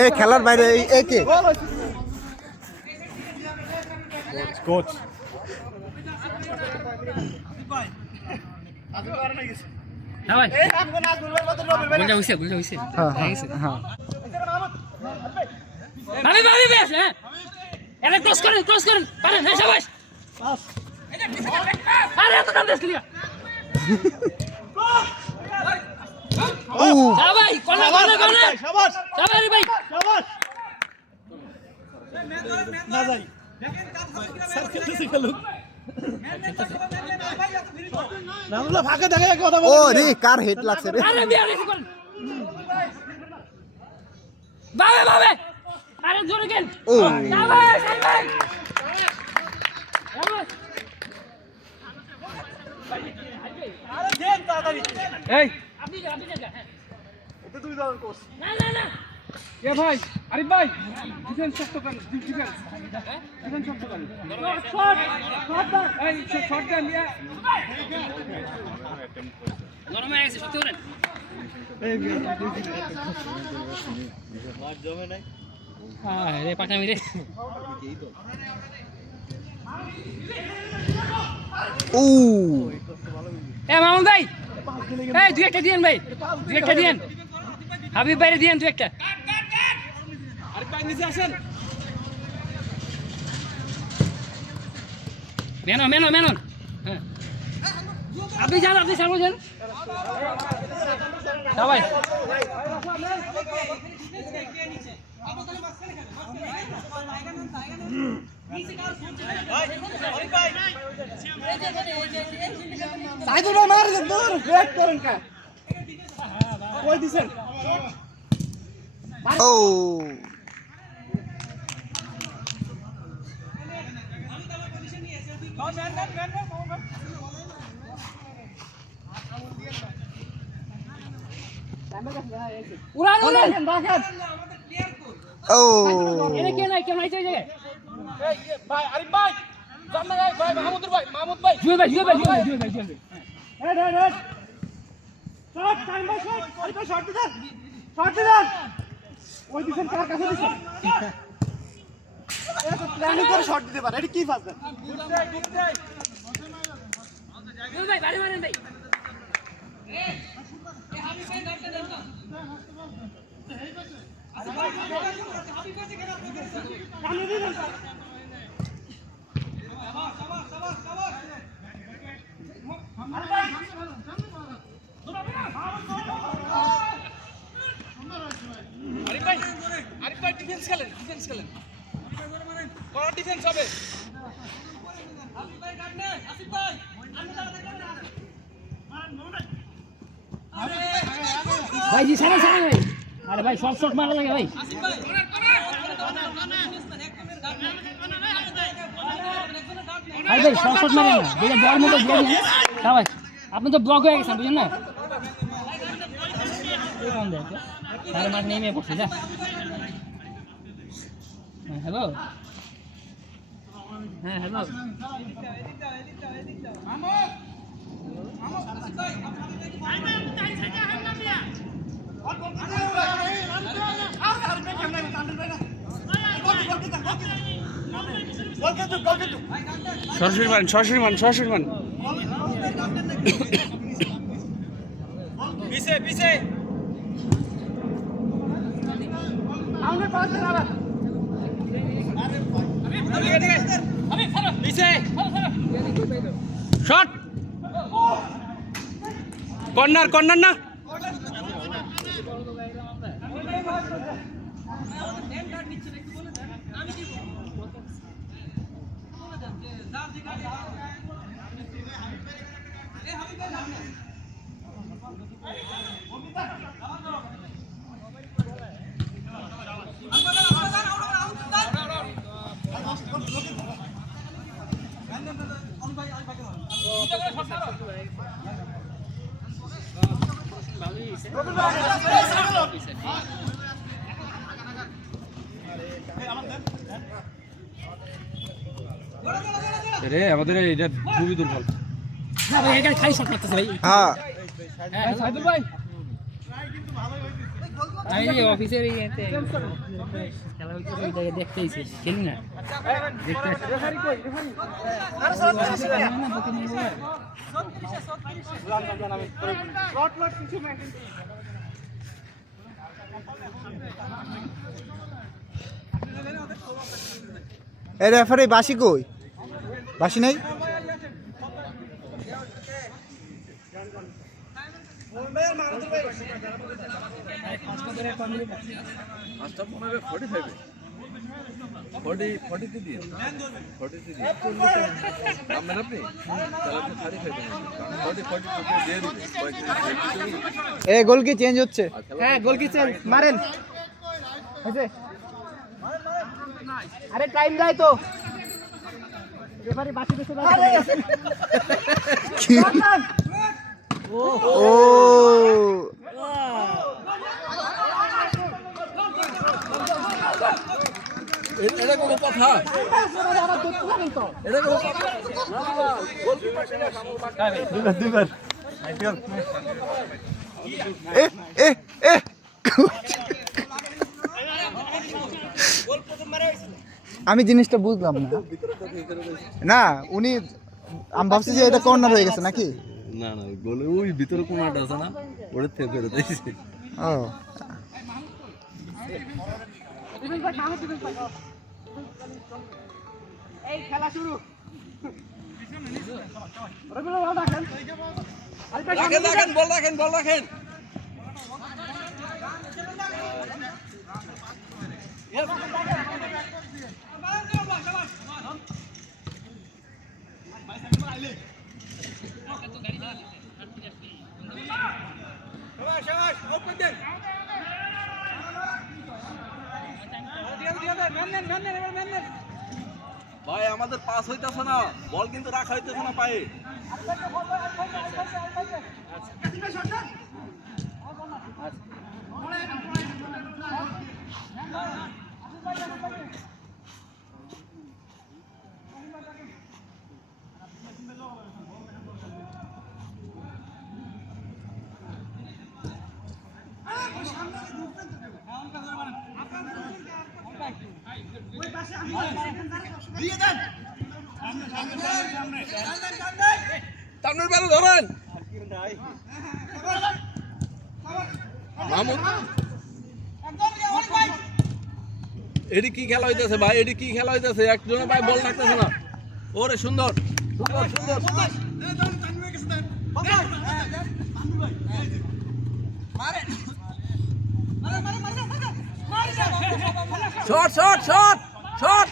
এই খেলার বাইরে এই কে কোচ কার হেড লাগছে রে ভাই আরিফ ভাই ডিফেন্স শক্ত করেন ডিফেন্স শক্ত করেন শট দেন গরম হয়ে গেছে সত্যি করেন জমে নাই রে পাকামি রে মামুন ভাই এই দুই একটা দিয়েন ভাই দুই একটা দিয়েন হাবিব ভাইরে দিয়েন দুই একটা আরিফ ভাই নিচে আসেন মেনন হ্যাঁ আপনি যান আপনি সামনে যান সবাই শট দিতে পারে এটা কি ফাজ আরিফ ভাই ডিফেন্স খেলেন কোন ডিফেন্স হবে ভাই জি সামনে ভাই আরে ভাই সব শট মারা লাগে ভাই ভাই সব শট মারেন না যেটা বল মতো দিয়ে দিন ভাই আপনি তো ব্লক হয়ে গেছেন বুঝেন না সারা মাঠ নেমে পড়ছে যা হ্যালো হ্যালো সরাসরি মান পিছে শট কর্নার না রে আমাদের এটা খুবই দুর্বল। না ভাই এখানে খালি শট মারতেছে ভাই। হ্যাঁ হ্যাঁ সাইদুল ভাই এই যে অফিসের এইতে খেলা হইছে ওইটাকে দেখতেইছে খেলি না দেখতে রেফারি কই রেফারি আরে সব না বকে নিয়ে যাবে লট লট কিছু মেইনটেইন এই রেফারি বাসি কই? বাসি নাই? এ গোল কি চেঞ্জ হচ্ছে? হ্যাঁ গোল কি চেঞ্জ মারেন হইছে আরে টাইম যায় তো রেফারি বাসি দিতে কি? ও এটা কোনো কথা? এটা কোনো কথা? দুইবার এ এ এ আমি জিনিসটা বুঝলাম না। না উনি আমি ভাবছি যে এটা কর্নার হয়ে গেছে নাকি? না না গোলে ওই ভিতরে কোনাটা আছে না ওটা থেকে ফেরত দিয়েছে। ও এই খেলা শুরু রাখেন রাখেন বল রাখেন বল রাখেন। ভাই আমাদের পাস হইতেছে না, বল কিন্তু রাখা হইতেছে না পায়ে। তামনুর বেলা ধরেন মামুদ। এটি কি খেলা হইতেছে ভাই? এটি কি খেলা হইতেছে? একজনের ভাই বল রাখতেছে না। ওরে সুন্দর সুন্দর সুন্দর শট শট শট শট।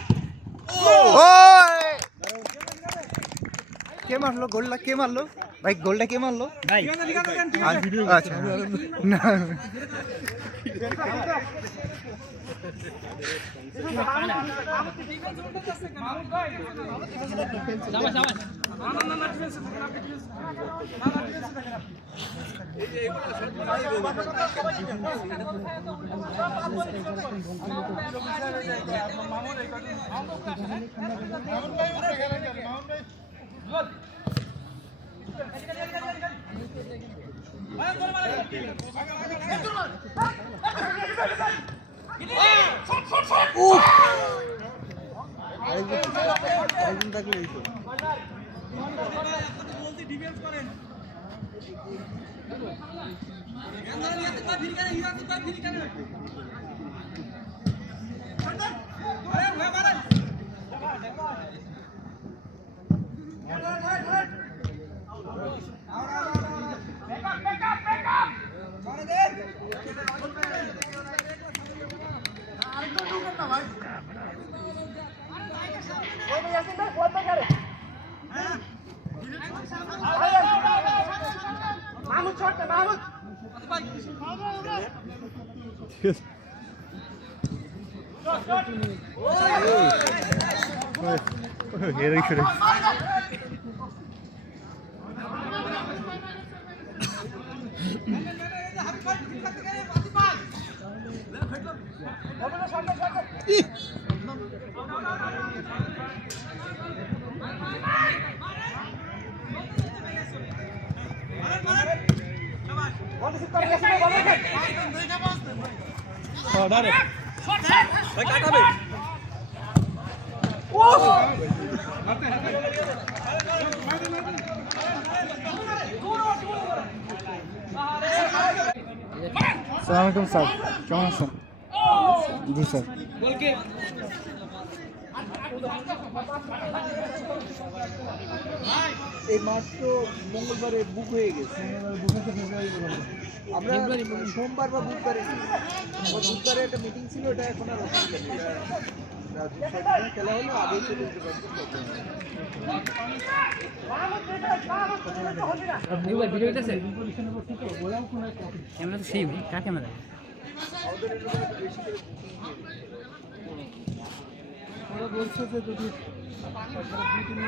কে মারলো গোলটা? কে মারলো ভাই? গোলটা কে মারলো ভাই? আচ্ছা না আসসালামু আলাইকুম স্যার, কেমন আছেন? জি স্যার। এই মাঠ তো মঙ্গলবারে বুক হয়ে গেছে, আমরা সোমবার বা বুধবারে বুধবারে একটা মিটিং ছিল, ওটা এখন আর খেলা হলো আগে চলে যেতে পারছি। ভিডিও হইতেছে ক্যামেরা তো সেই ভাই, কার ক্যামেরা? ওরা বলছে যে যদি 2-3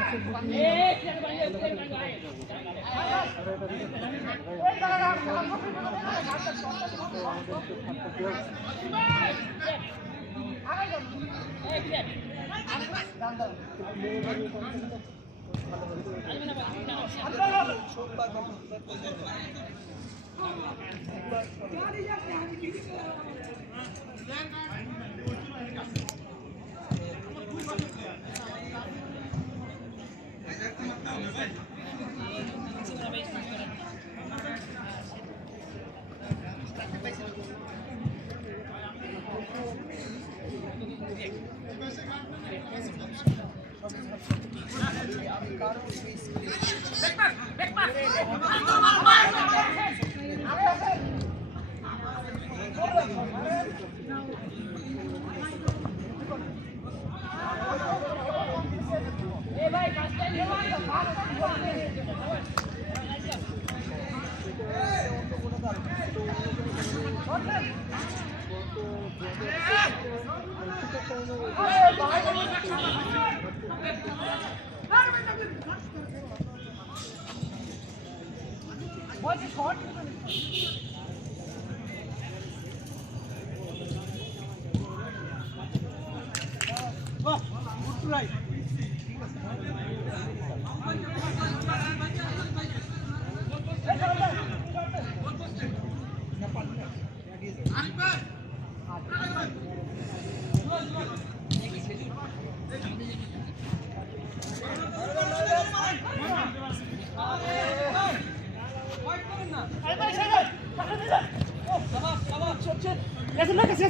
মাসের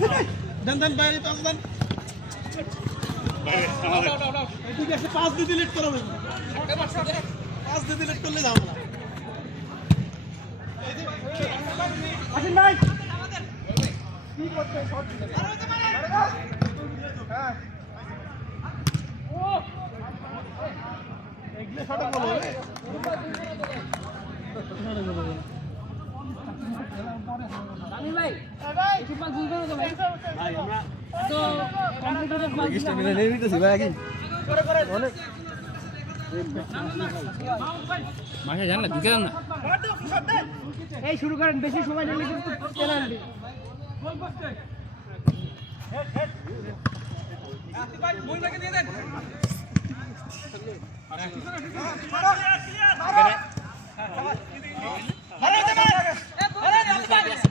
দেন বাইরে পাস দেন, ঠিক আছে। 5 দিয়ে ডিলিট করো, 5 দিয়ে ডিলিট করলে যাও না। আসেন ভাই, কি করতে শট দিতে হ্যাঁ ও এগুলো শট বল রে, রানি ভাই একটু পাস বুঝবে না তো ভাই? ভাই আমরা তো কম্পিউটারের পাস রেজিস্টার নিয়ে নিতেছি ভাই আগে করে অনেক মাসে জান না ঢুকে যান না। এই শুরু করেন, বেশি সময় নিলে কিন্তু পেনাল্টি। গোল পোস্টে হেড হেড আসি ভাই, বল রেখে দিয়ে দেন।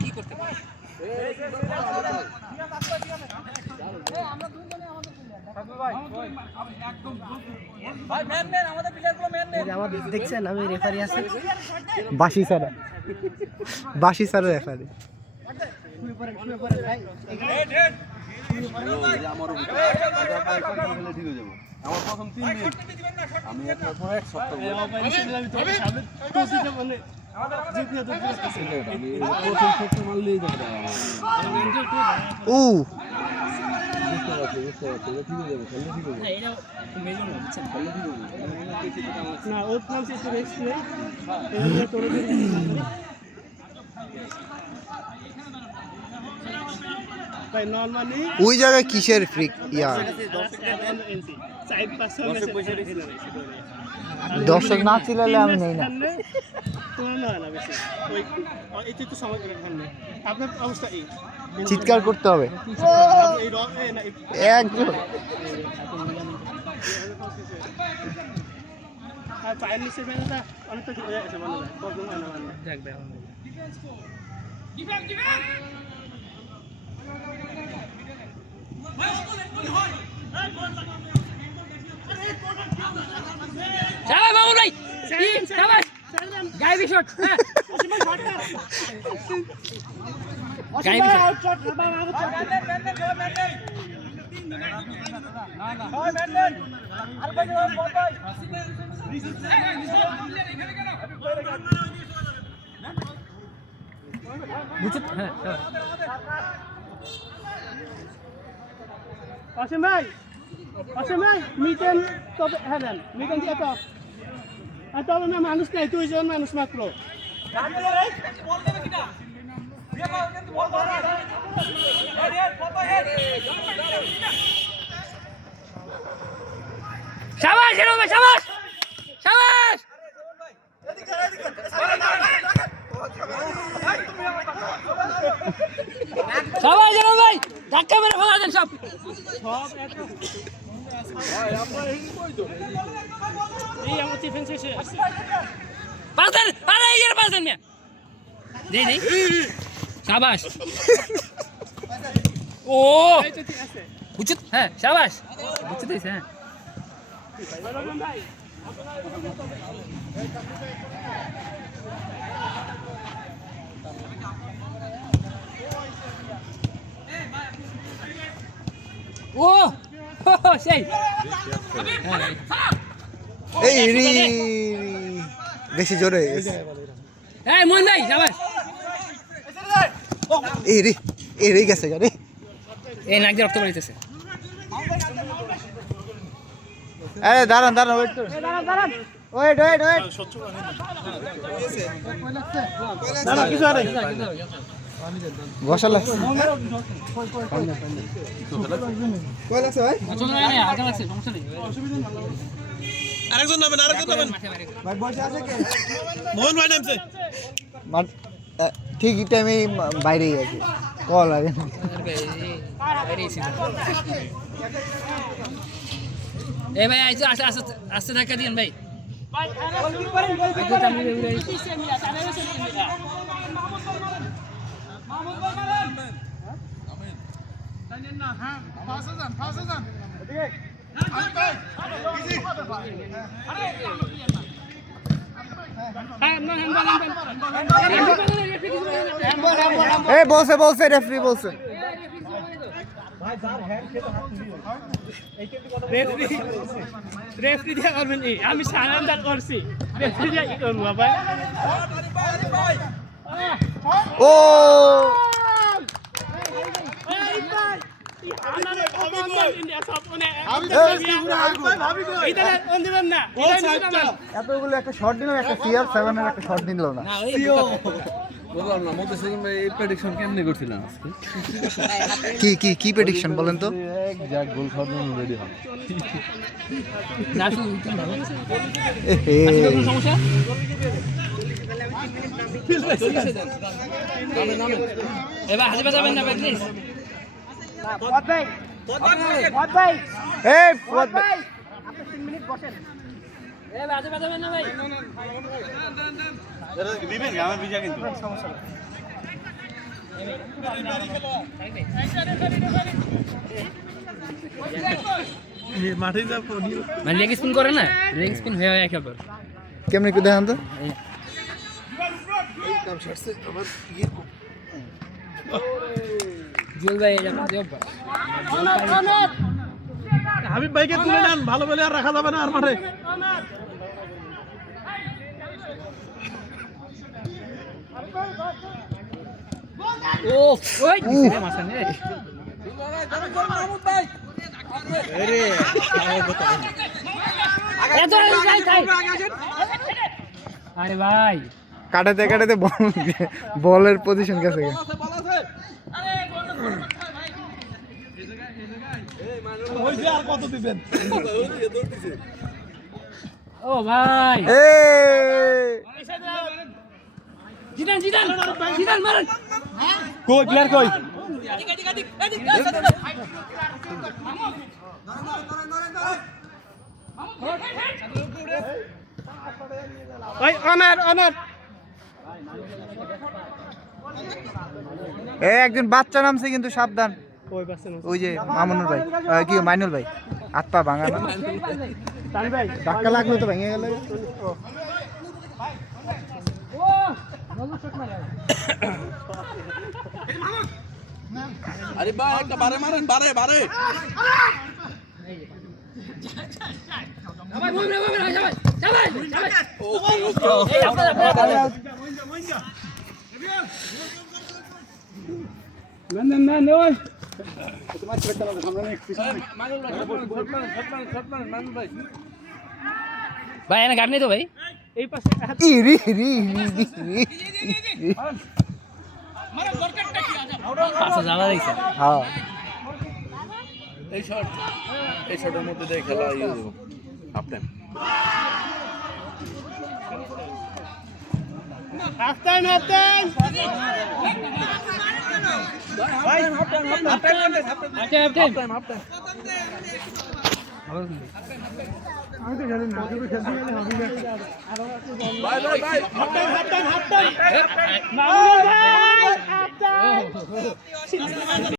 কি করতে পারে? দেখছেন আমি রেফারি আছি, বাসি সারা, বাসি সারা রেফারি। আমার প্রথম 3 দিন আমি একটার পর এক সপ্তাহ প্রথম সপ্তাহ মারলেই যাবে ও বুঝতে পারছি ঠিক হয়ে যাবে, খেললে ঠিক হবে, এটা মেজর না বুঝছেন? খেললে ঠিক হবে। না ওর নাম সে একটু রেস্ট নেই, তোর ভাই নরমালি ওই জায়গায় কিসের ফ্রিক ইয়া দর্শক না চিলালে আমি নেই না। আপনার অবস্থা এই চিৎকার করতে হবে এই একজন। আর পায়ের নিচে বেলাটা অনেকটা হয়ে গেছে বলা যায় প্রবলেম হয় না মানে যাক ভাই শাবাশ মামুন ভাই শাবাশ গায়ে বিশট হ্যাঁ গায়ে বিশট বুঝছো হ্যাঁ অসীম ভাই মিটেন তবে হ্যাঁ দেন মিটেন দিয়ে তো আর তবে না মানুষ নাই 2 জন মানুষ মাত্র শাবাশ হেরো ভাই শাবাশ শাবাশ শাবাশ হেরো ভাই ধাক্কা মেরে ফেলা দেন সব এই আমার ডিফেন্স এসে পাস দেন আরে ইয়ার পাস দেন মিয়া দেই দেই শাবাশ ও বুঝছো হ্যাঁ শাবাশ বুঝছো দিস হ্যাঁ ও সেই এই রি বেশি জোরে হয়ে গেছে। এই মন ভাই শাবাশ এই রে গেছে গাড়ি। এই নাক দিয়ে রক্ত বেরিয়েছে আরে দাঁড়ান ওয়েট করুন ওয়েট না কিছু আরে বসা লাগছে কয় লাগছে ভাই? চলো না আগে লাগছে সমস্যা নেই আরেকজন নামেন ভাই বসে আছে কে? মোহন ভাই নামছে ঠিক টাইমে বাইরেই আছে কল আগে এই ভাই আইছে আস্তে আস্তে আস্তে ধাক্কা দিন ভাই এই বলছে রেফারি বলছে রেফারি দিয়ে করবেন আমি সারান্দার করছি রেফারি দিয়ে কি করবো ভাই ও এতগুলো একটা শট দিল একটা CR7 এর একটা শট দিল না। না ওই বললাম না মতে সেকেন্ড ভাই এই প্রেডিকশন কেমনে করছিলেন আজকে কি প্রেডিকশন বলেন তো? এক্সাক্ট গোল খাওয়ার জন্য রেডি হন না শুধু উঠতেন ভালো এহে কোনো সমস্যা এবার হাতে বাজাবেন না ভাই প্লিজ এই ফুয়াদ ভাই এবার হাতে বাজাবেন না ভাই দিবেন আমার ভিজা কিন্তু মাঠে যা মানে লেগ স্পিন করে না লেগ স্পিন হয়ে একবার কেমনে একটু দেখান তো? জুয়েল ভাই এটা দেব হাবিব ভাইকে তুলে নেন ভালো বলে আর রাখা যাবে না আর মাঠে ও ওই দিছে মাসানে আরে ভাই কাটাতে বলের পজিশন গেছে ও ভাই এই জিদান জিদান জিদান মারেন কই প্লেয়ার কই ওই অনার অনার এই একজন বাচ্চা নামছে কিন্তু সাবধান ওই পাশে না ওই যে মামুনুর ভাই কি মাইনুল ভাই হাত পা ভাঙা না তানি ভাই ধাক্কা লাগলো তো ভেঙে গেল আরে ভাই একটা বারে মারেন বারে বারে সবাই বলবে বলবে সবাই সবাই সবাই ওকে ওকে এই আপনারা না ওই ভাই এনে গাড়ি নেই তো ভাই এই পাশে ই রি রি রি রি পাঁচটা জ্বালা দিয়েছে হ্যাঁ এই শটের মধ্যে দিয়ে খেলা ইয়ে দেবো হাফ টাইম হাফটাইম হাফটাইম ভাই হাফটাইম আমি তো জানি না শুধু খেলতে গেলে হবে না bye bye bye half-time half-time half-time ভাই হাফটাইম